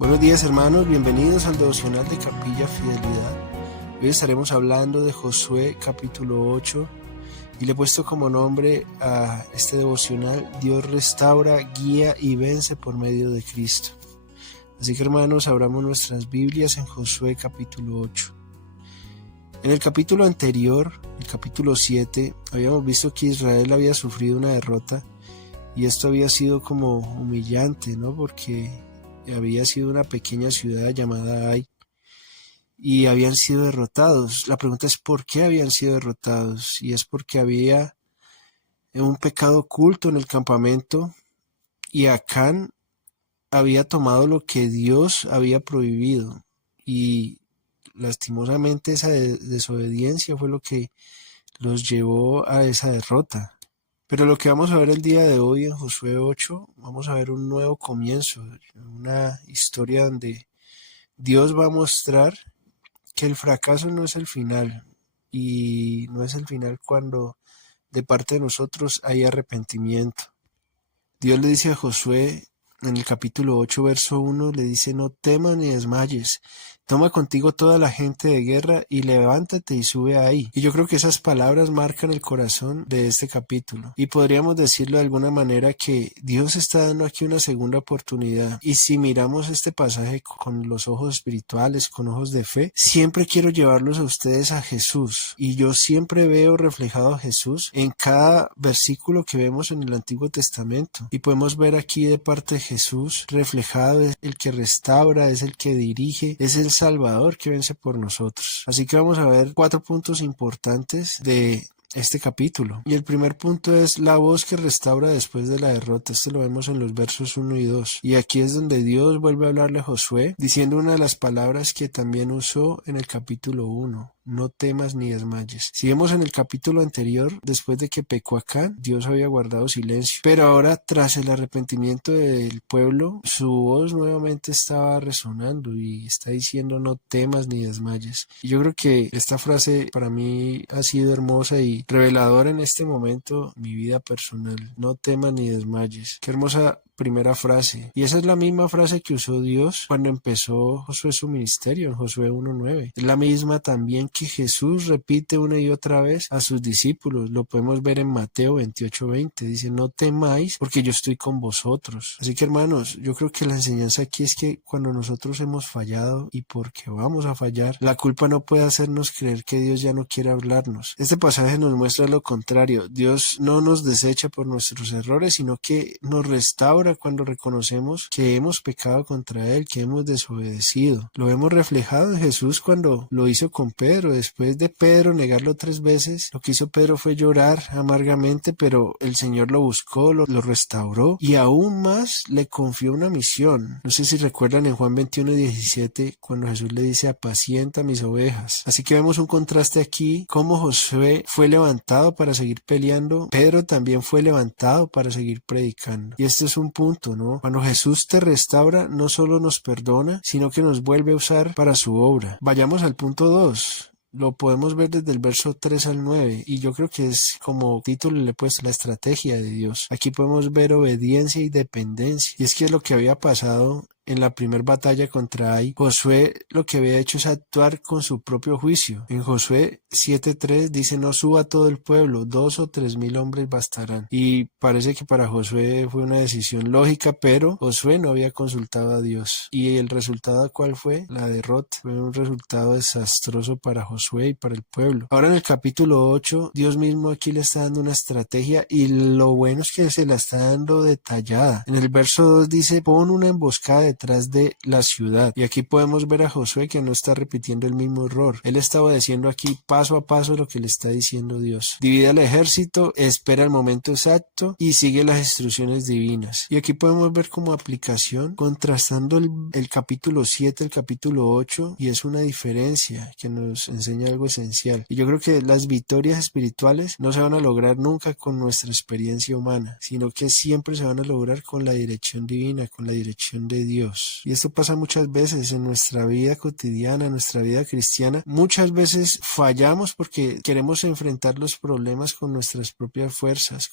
Buenos días hermanos, bienvenidos al devocional de Capilla Fidelidad. Hoy estaremos hablando de Josué capítulo 8 y le he puesto como nombre a este devocional: Dios restaura, guía y vence por medio de Cristo. Así que hermanos, abramos nuestras Biblias en Josué capítulo 8. En el capítulo anterior, el capítulo 7, habíamos visto que Israel había sufrido una derrota y esto había sido como humillante, ¿no? Porque había sido una pequeña ciudad llamada Ai y habían sido derrotados. La pregunta es ¿por qué habían sido derrotados? Y es porque había un pecado oculto en el campamento y Acán había tomado lo que Dios había prohibido, y lastimosamente esa desobediencia fue lo que los llevó a esa derrota. Pero lo que vamos a ver el día de hoy en Josué 8, vamos a ver un nuevo comienzo, una historia donde Dios va a mostrar que el fracaso no es el final, y no es el final cuando de parte de nosotros hay arrepentimiento. Dios le dice a Josué en el capítulo 8, verso 1, le dice: no temas ni desmayes, toma contigo toda la gente de guerra y levántate y sube ahí. Y yo creo que esas palabras marcan el corazón de este capítulo. Y podríamos decirlo de alguna manera que Dios está dando aquí una segunda oportunidad. Y si miramos este pasaje con los ojos espirituales, con ojos de fe, siempre quiero llevarlos a ustedes a Jesús. Y yo siempre veo reflejado a Jesús en cada versículo que vemos en el Antiguo Testamento. Y podemos ver aquí de parte de Jesús reflejado: es el que restaura, es el que dirige, es el Salvador que vence por nosotros. Así que vamos a ver 4 puntos importantes de este capítulo. Y el primer punto es la voz que restaura después de la derrota. Este lo vemos en los versos 1 y 2. Y aquí es donde Dios vuelve a hablarle a Josué, diciendo una de las palabras que también usó en el capítulo 1. No temas ni desmayes. Si vemos en el capítulo anterior, después de que pecó Acán, Dios había guardado silencio. Pero ahora, tras el arrepentimiento del pueblo, su voz nuevamente estaba resonando y está diciendo: no temas ni desmayes. Y yo creo que esta frase para mí ha sido hermosa y reveladora en este momento, mi vida personal. No temas ni desmayes. Qué hermosa primera frase. Y esa es la misma frase que usó Dios cuando empezó Josué su ministerio en Josué 1:9. Es la misma también que Jesús repite una y otra vez a sus discípulos. Lo podemos ver en Mateo 28:20. Dice: no temáis porque yo estoy con vosotros. Así que hermanos, yo creo que la enseñanza aquí es que cuando nosotros hemos fallado, y porque vamos a fallar, la culpa no puede hacernos creer que Dios ya no quiere hablarnos. Este pasaje nos muestra lo contrario. Dios no nos desecha por nuestros errores, sino que nos restaura cuando reconocemos que hemos pecado contra Él, que hemos desobedecido. Lo vemos reflejado en Jesús cuando lo hizo con Pedro. Después de Pedro negarlo 3 veces, lo que hizo Pedro fue llorar amargamente, pero el Señor lo buscó, lo restauró y aún más le confió una misión. No sé si recuerdan en Juan 21:17 cuando Jesús le dice: apacienta mis ovejas. Así que vemos un contraste aquí, cómo Josué fue levantado para seguir peleando, Pedro también fue levantado para seguir predicando. Y este es un punto, ¿no? Cuando Jesús te restaura, no solo nos perdona, sino que nos vuelve a usar para su obra. Vayamos al punto 2. Lo podemos ver desde el verso 3 al 9, y yo creo que es como título le he puesto: la estrategia de Dios. Aquí podemos ver obediencia y dependencia, y es que lo que había pasado en la primera batalla contra Ai, Josué lo que había hecho es actuar con su propio juicio. En Josué 7:3 dice: no suba todo el pueblo, 2 o 3,000 hombres bastarán. Y parece que para Josué fue una decisión lógica, pero Josué no había consultado a Dios. ¿Y el resultado cuál fue? La derrota. Fue un resultado desastroso para Josué y para el pueblo. Ahora en el capítulo 8, Dios mismo aquí le está dando una estrategia, y lo bueno es que se la está dando detallada. En el verso 2 dice: pon una emboscada detrás de la ciudad. Y aquí podemos ver a Josué que no está repitiendo el mismo error. Él está obedeciendo aquí paso a paso lo que le está diciendo Dios. Divide al ejército, espera el momento exacto y sigue las instrucciones divinas. Y aquí podemos ver como aplicación, contrastando el capítulo 7, el capítulo 8, y es una diferencia que nos enseña algo esencial. Y yo creo que las victorias espirituales no se van a lograr nunca con nuestra experiencia humana, sino que siempre se van a lograr con la dirección divina, con la dirección de Dios. Dios. Y esto pasa muchas veces en nuestra vida cotidiana, en nuestra vida cristiana. Muchas veces fallamos porque queremos enfrentar los problemas con nuestras propias fuerzas,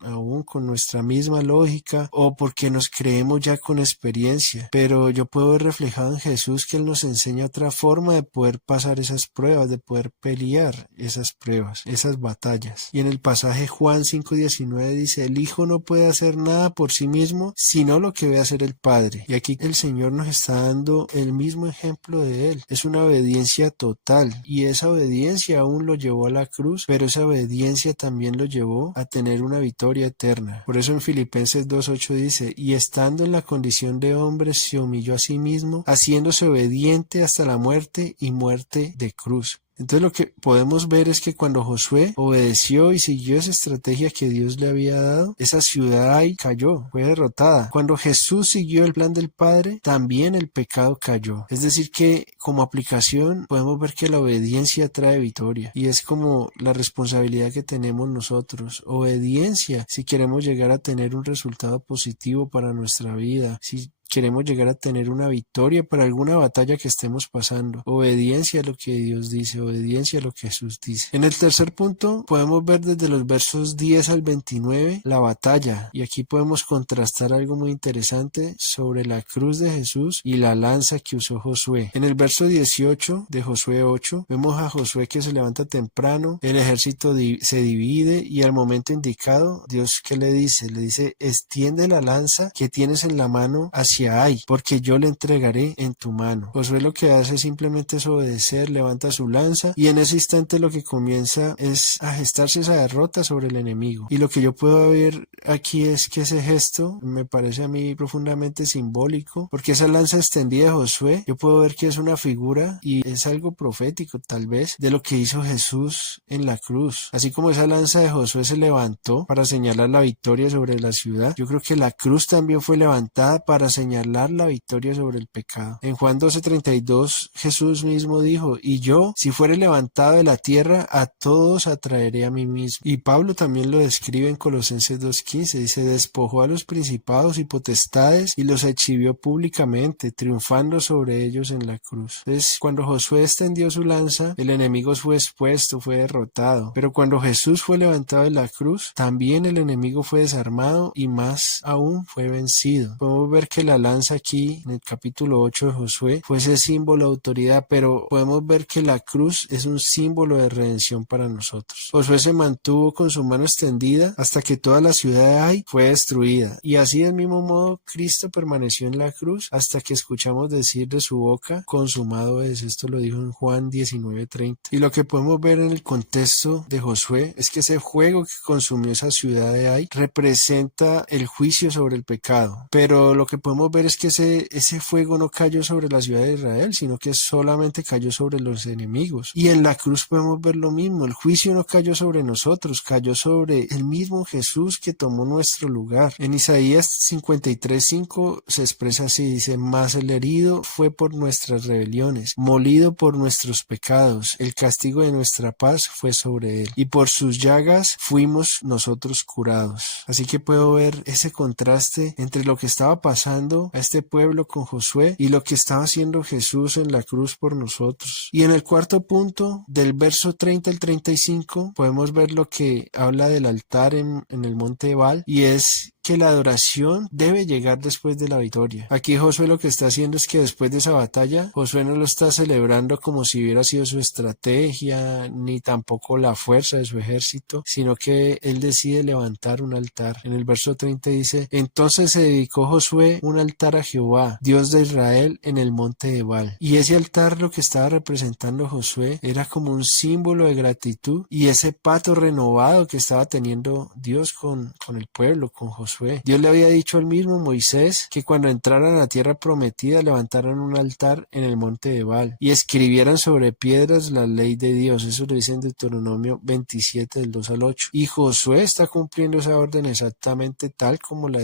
aún con nuestra misma lógica, o porque nos creemos ya con experiencia. Pero yo puedo ver reflejado en Jesús que Él nos enseña otra forma de poder pasar esas pruebas, de poder pelear esas pruebas, esas batallas. Y en el pasaje Juan 5:19 dice: el Hijo no puede hacer nada por sí mismo, sino lo que ve hacer el Padre. Y aquí el Señor nos está dando el mismo ejemplo de Él. Es una obediencia total, y esa obediencia aún lo llevó a la cruz, pero esa obediencia también lo llevó a tener una victoria eterna. Por eso en Filipenses 2:8 dice: y estando en la condición de hombre se humilló a sí mismo, haciéndose obediente hasta la muerte y muerte de cruz. Entonces lo que podemos ver es que cuando Josué obedeció y siguió esa estrategia que Dios le había dado, esa ciudad ahí cayó, fue derrotada. Cuando Jesús siguió el plan del Padre, también el pecado cayó. Es decir que como aplicación podemos ver que la obediencia trae victoria, y es como la responsabilidad que tenemos nosotros. Obediencia si queremos llegar a tener un resultado positivo para nuestra vida, si queremos llegar a tener una victoria para alguna batalla que estemos pasando. Obediencia a lo que Dios dice, obediencia a lo que Jesús dice. En el tercer punto podemos ver desde los versos 10 al 29 la batalla, y aquí podemos contrastar algo muy interesante sobre la cruz de Jesús y la lanza que usó Josué. En el verso 18 de Josué 8 vemos a Josué que se levanta temprano, el ejército se divide, y al momento indicado Dios ¿qué le dice? Le dice: extiende la lanza que tienes en la mano hacia Ai, porque yo le entregaré en tu mano. Josué lo que hace simplemente es obedecer, levanta su lanza, y en ese instante lo que comienza es a gestarse esa derrota sobre el enemigo. Y lo que yo puedo ver aquí es que ese gesto me parece a mí profundamente simbólico, porque esa lanza extendida de Josué, yo puedo ver que es una figura y es algo profético tal vez de lo que hizo Jesús en la cruz. Así como esa lanza de Josué se levantó para señalar la victoria sobre la ciudad, yo creo que la cruz también fue levantada para señalar la victoria sobre el pecado. En Juan 12:32 Jesús mismo dijo: y yo, si fuere levantado de la tierra, a todos atraeré a mí mismo. Y Pablo también lo describe en Colosenses 2:15, dice: despojó a los principados y potestades y los exhibió públicamente, triunfando sobre ellos en la cruz. Entonces, cuando Josué extendió su lanza, el enemigo fue expuesto, fue derrotado. Pero cuando Jesús fue levantado de la cruz, también el enemigo fue desarmado y más aún fue vencido. Podemos ver que la lanza aquí en el capítulo 8 de Josué fue ese símbolo de autoridad, pero podemos ver que la cruz es un símbolo de redención para nosotros. Josué se mantuvo con su mano extendida hasta que toda la ciudad de Ai fue destruida, y así del mismo modo Cristo permaneció en la cruz hasta que escuchamos decir de su boca: consumado es. Esto lo dijo en Juan 19:30. Y lo que podemos ver en el contexto de Josué es que ese fuego que consumió esa ciudad de Ai representa el juicio sobre el pecado, pero lo que podemos ver es que ese fuego no cayó sobre la ciudad de Israel, sino que solamente cayó sobre los enemigos. Y en la cruz podemos ver lo mismo: el juicio no cayó sobre nosotros, cayó sobre el mismo Jesús que tomó nuestro lugar. En Isaías 53:5 se expresa así, dice: mas el herido fue por nuestras rebeliones, molido por nuestros pecados, el castigo de nuestra paz fue sobre él, y por sus llagas fuimos nosotros curados. Así que puedo ver ese contraste entre lo que estaba pasando a este pueblo con Josué y lo que estaba haciendo Jesús en la cruz por nosotros. Y en el cuarto punto, del verso 30 al 35, podemos ver lo que habla del altar en el monte Ebal, y es que la adoración debe llegar después de la victoria. Aquí Josué lo que está haciendo es que después de esa batalla, Josué no lo está celebrando como si hubiera sido su estrategia, ni tampoco la fuerza de su ejército, sino que él decide levantar un altar. En el verso 30 dice: entonces se dedicó Josué un altar a Jehová, Dios de Israel, en el monte Ebal. Y ese altar, lo que estaba representando Josué, era como un símbolo de gratitud y ese pacto renovado que estaba teniendo Dios con el pueblo, con Josué. Dios le había dicho al mismo Moisés que cuando entraran a la tierra prometida levantaran un altar en el monte de Ebal y escribieran sobre piedras la ley de Dios. Eso lo dice en Deuteronomio 27 del 2 al 8. Y Josué está cumpliendo esa orden exactamente tal como la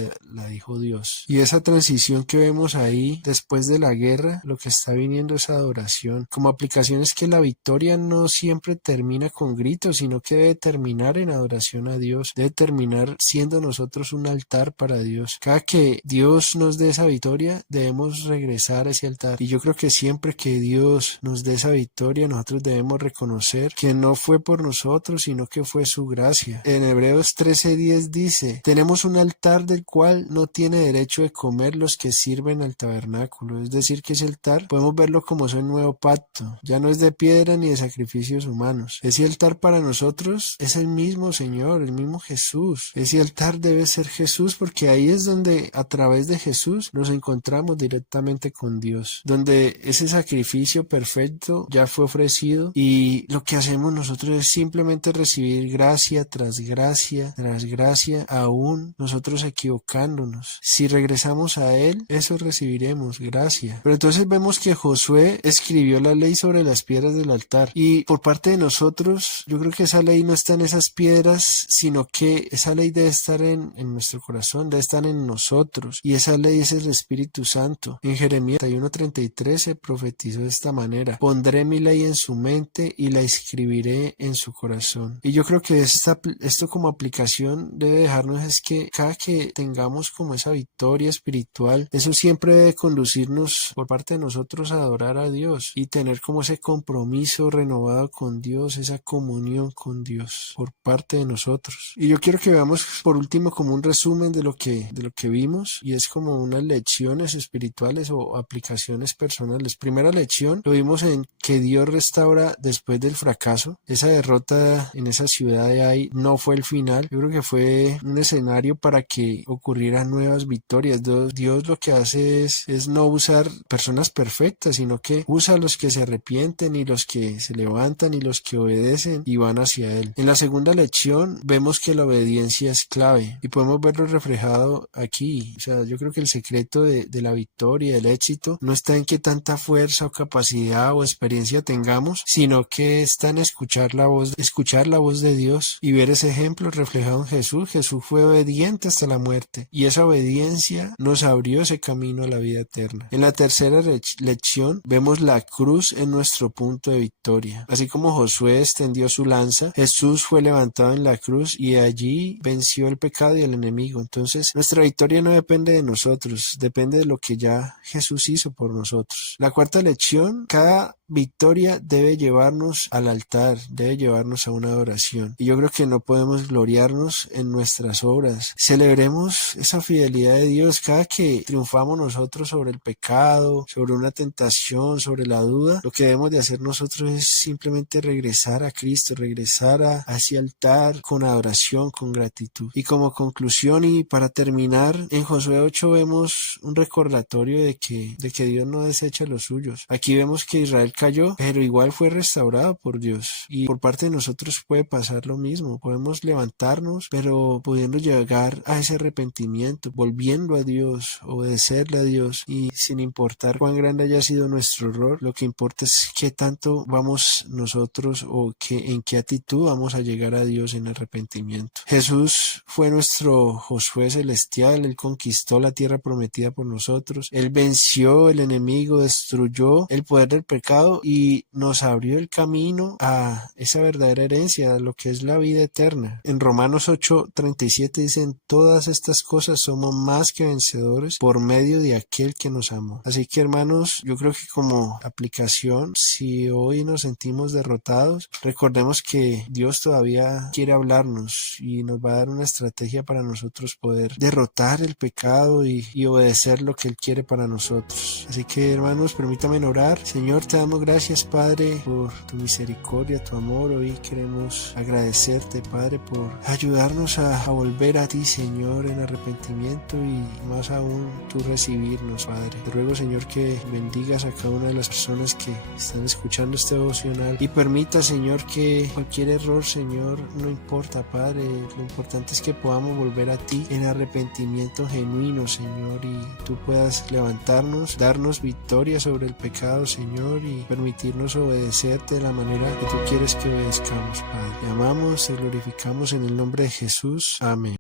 dijo Dios. Y esa transición que vemos ahí después de la guerra, lo que está viniendo es adoración. Como aplicación es que la victoria no siempre termina con gritos, sino que debe terminar en adoración a Dios. Debe terminar siendo nosotros un altar altar para Dios. Cada que Dios nos dé esa victoria, debemos regresar a ese altar. Y yo creo que siempre que Dios nos dé esa victoria, nosotros debemos reconocer que no fue por nosotros, sino que fue su gracia. En Hebreos 13:10 dice: tenemos un altar del cual no tiene derecho de comer los que sirven al tabernáculo. Es decir, que ese altar podemos verlo como es el nuevo pacto. Ya no es de piedra ni de sacrificios humanos. Ese altar para nosotros es el mismo Señor, el mismo Jesús. Ese altar debe ser Jesús, porque ahí es donde a través de Jesús nos encontramos directamente con Dios, donde ese sacrificio perfecto ya fue ofrecido y lo que hacemos nosotros es simplemente recibir gracia tras gracia tras gracia, aún nosotros equivocándonos. Si regresamos a Él, eso recibiremos, gracia. Pero entonces vemos que Josué escribió la ley sobre las piedras del altar, y por parte de nosotros, yo creo que esa ley no está en esas piedras, sino que esa ley debe estar en nuestro corazón, debe estar en nosotros, y esa ley es el Espíritu Santo. En Jeremías 31:33 se profetizó de esta manera: pondré mi ley en su mente y la escribiré en su corazón. Y yo creo que esto como aplicación debe dejarnos es que cada que tengamos como esa victoria espiritual, eso siempre debe conducirnos por parte de nosotros a adorar a Dios y tener como ese compromiso renovado con Dios, esa comunión con Dios por parte de nosotros. Y yo quiero que veamos por último como un resumen de lo que vimos, y es como unas lecciones espirituales o aplicaciones personales. Primera lección, lo vimos en que Dios restaura después del fracaso. Esa derrota en esa ciudad de Ai no fue el final. Yo creo que fue un escenario para que ocurrieran nuevas victorias. Dios lo que hace es no usar personas perfectas, sino que usa a los que se arrepienten y los que se levantan y los que obedecen y van hacia Él. En la segunda lección vemos que la obediencia es clave y podemos verlo reflejado aquí. O sea, yo creo que el secreto de la victoria, del éxito, no está en que tanta fuerza o capacidad o experiencia tengamos, sino que está en escuchar la voz de Dios y ver ese ejemplo reflejado en Jesús. Jesús fue obediente hasta la muerte, y esa obediencia nos abrió ese camino a la vida eterna. En la tercera lección vemos la cruz en nuestro punto de victoria. Así como Josué extendió su lanza, Jesús fue levantado en la cruz y allí venció el pecado y el enemigo. Entonces, nuestra victoria no depende de nosotros, depende de lo que ya Jesús hizo por nosotros. La cuarta lección: cada victoria debe llevarnos al altar, debe llevarnos a una adoración. Y yo creo que no podemos gloriarnos en nuestras obras. Celebremos esa fidelidad de Dios. Cada que triunfamos nosotros sobre el pecado, sobre una tentación, sobre la duda, lo que debemos de hacer nosotros es simplemente regresar a Cristo, regresar a ese altar con adoración, con gratitud. Y como conclusión y para terminar, en Josué 8 vemos un recordatorio de que Dios no desecha a los suyos. Aquí vemos que Israel cayó, pero igual fue restaurado por Dios, y por parte de nosotros puede pasar lo mismo. Podemos levantarnos, pero pudiendo llegar a ese arrepentimiento, volviendo a Dios, obedecerle a Dios, y sin importar cuán grande haya sido nuestro error, lo que importa es qué tanto vamos nosotros o en qué actitud vamos a llegar a Dios en arrepentimiento. Jesús fue nuestro Josué celestial. Él conquistó la tierra prometida por nosotros. Él venció el enemigo, destruyó el poder del pecado y nos abrió el camino a esa verdadera herencia, a lo que es la vida eterna. En Romanos 8:37 dicen: todas estas cosas somos más que vencedores por medio de aquel que nos amó. Así que, hermanos, yo creo que como aplicación, si hoy nos sentimos derrotados, recordemos que Dios todavía quiere hablarnos y nos va a dar una estrategia para nosotros poder derrotar el pecado y obedecer lo que Él quiere para nosotros. Así que, hermanos, permítanme orar. Señor, te damos gracias, Padre, por tu misericordia, tu amor. Hoy queremos agradecerte, Padre, por ayudarnos a volver a ti, Señor, en arrepentimiento, y más aún tú recibirnos, Padre. Te ruego, Señor, que bendigas a cada una de las personas que están escuchando este devocional y permita, Señor, que cualquier error, Señor, no importa, Padre. Lo importante es que podamos volver a ti en arrepentimiento genuino, Señor, y tú puedas levantarnos, darnos victoria sobre el pecado, Señor, y permitirnos obedecerte de la manera que tú quieres que obedezcamos, Padre. Te amamos, te glorificamos en el nombre de Jesús. Amén.